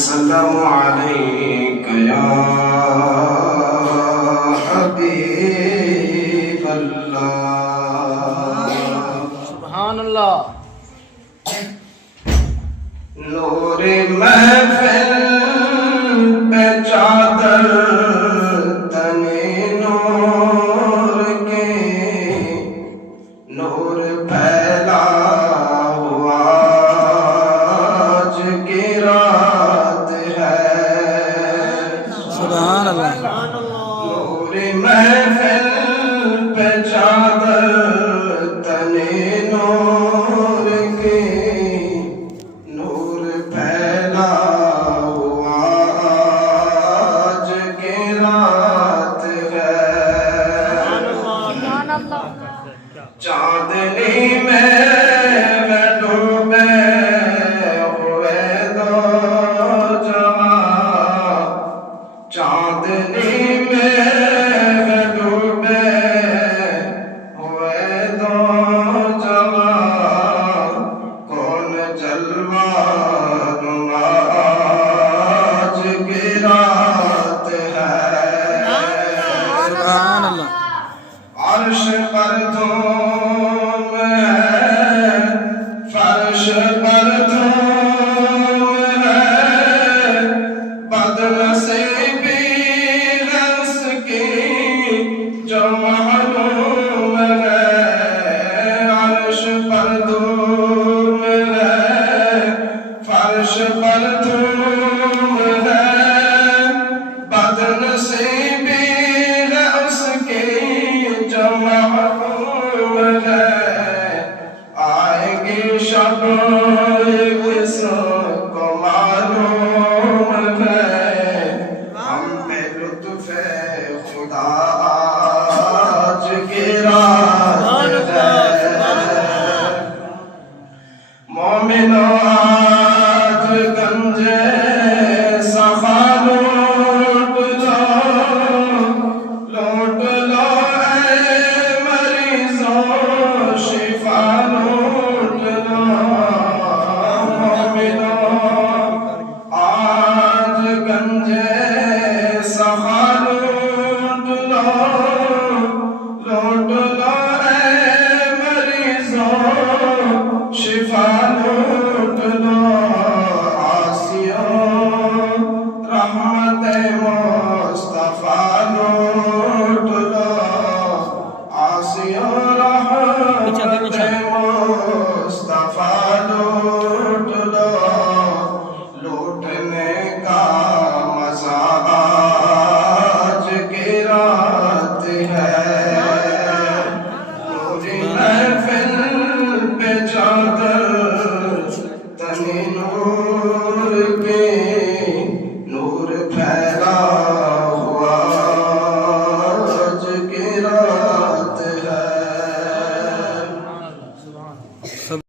السلام عليك يا حبيب الله سبحان اللہ نور محفل پہ چادر تنے نور کے نور پھیلا ہوا آج کی رات ہے سبحان اللہ نور محفل پہ چادر تنے نور کے نور پھیلا ہوا آج کی رات ہے چاندنی میں ڈوبے ہوئے دو جہاں چاندنی میں ڈوبے ہوئے دو جہاں کون جلوہ نما آج کی رات ہے سبحان اللہ عرش پر دھوم ہے فرش پر دھوم ہے بدنصیبی ہے اس کی جو محروم ہے عرش پر دھوم ہے فرش پر دھوم ہے بدنصیبی ہے اس کی جو محروم ہے آئے گی شب اس کو معلوم ہے ہم پہ لطف خدا آج کی رات ہے مومنو آج گنج سخا